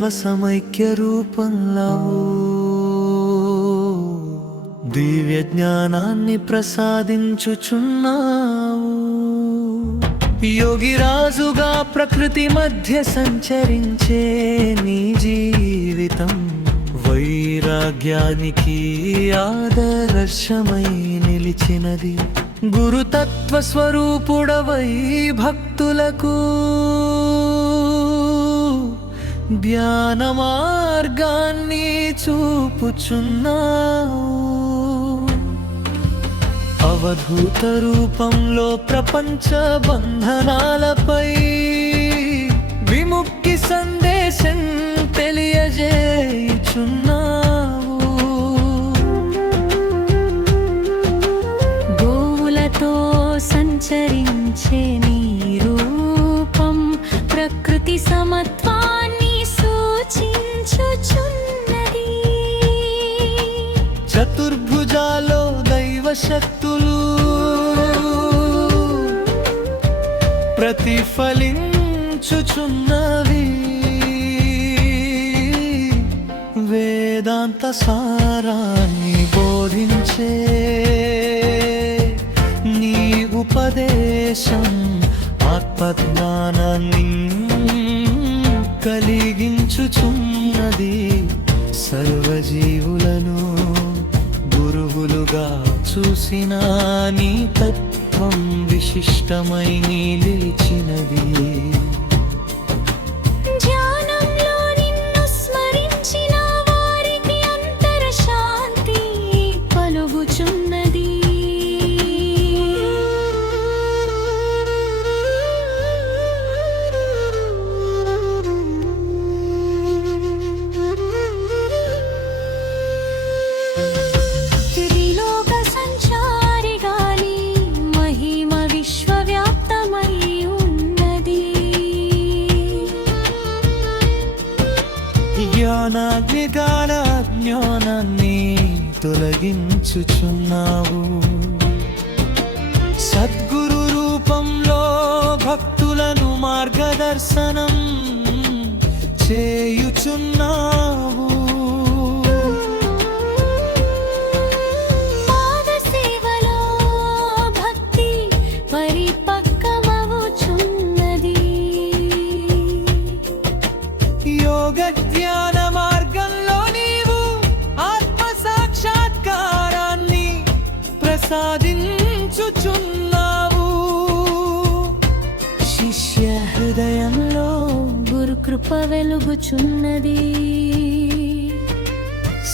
తత్వ సమైక్య రూపంలో దివ్య జ్ఞానాన్ని ప్రసాదించుచున్నావు. యోగిరాజుగా ప్రకృతి మధ్య సంచరించే నీ జీవితం వైరాగ్యానికి ఆదర్శమై నిలిచినది. గురుతత్వ స్వరూపుడవై భక్తులకు జ్ఞాన మార్గాన్ని చూపుచున్నావు. అవధూత రూపంలో ప్రపంచ బంధనాలపై విముక్తి సందేశం తెలియజేయుచున్నావు. గోవులతో సంచరించే నీ రూపం ప్రకృతి సమత్వాన్ని సూచించుచున్నది. చతుర్భుజాలో దైవ శక్తులు ప్రతిఫలించుచున్నవి. వేదాంత సారాన్ని బోధించే నీ ఉపదేశం ఆత్మజ్ఞానాన్ని కలిగించుచున్నది. సర్వజీవులను గురువులుగా చూసిన నీ తత్వం విశిష్టమై నిలిచినది. ధ్యానంలో నిన్ను స్మరించిన వారికి అంతర శాంతి కలుగుచున్నది. జ్ఞానాగ్నిగాల అజ్ఞానాన్ని తొలగించుచున్నావు. సద్గురు రూపంలో భక్తులను మార్గదర్శనం చేయుచున్నావు. పాదసేవలో భక్తి పరిపక్వమవుచున్నది. యోగ జ్ఞాన మార్గంలో నీవు ఆత్మ సాక్షాత్కారాన్ని ప్రసాదించుచున్నావు. శిష్య హృదయంలో గురు కృప వెలుగుచున్నది.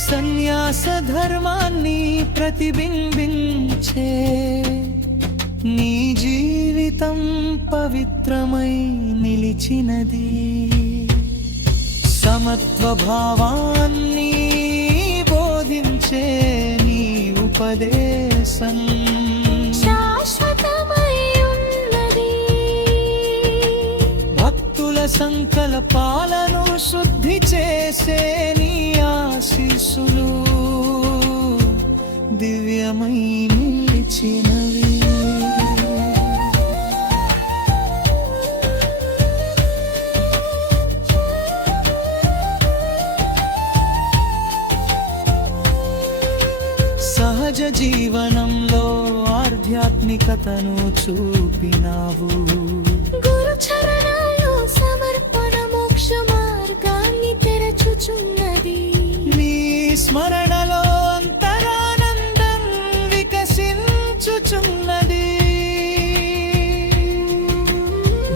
సన్యాస ధర్మాన్ని ప్రతిబింబించే నీ జీవితం పవిత్రమై నిలిచినది. సమత్వ భావాన్ని బోధించే నీ ఉపదేశం శాశ్వతమై ఉన్నది. భక్తుల సంకల్పాలను శుద్ధి చేసే నీ ఆశీస్సులు దివ్యమై నిలిచినవి. సహజ జీవనంలో ఆధ్యాత్మికతను చూపినావు. గురు చరణాల్లో సమర్పణ మోక్ష మార్గాన్ని తెరచుచున్నది. నీ స్మరణలో అంతరానందం వికసించుచున్నది.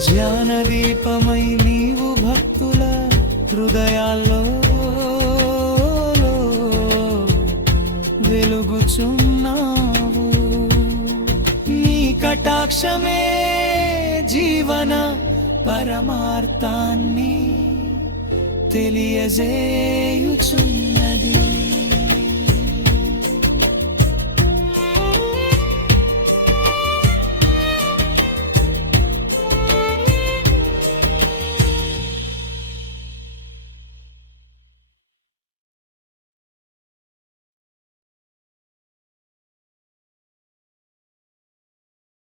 జ్ఞాన దీపమై నీవు భక్తుల హృదయాల్లో వెలుగుచున్నావు. నీ కటాక్షమే జీవన పరమార్థాన్ని తెలియజేయుచున్నది.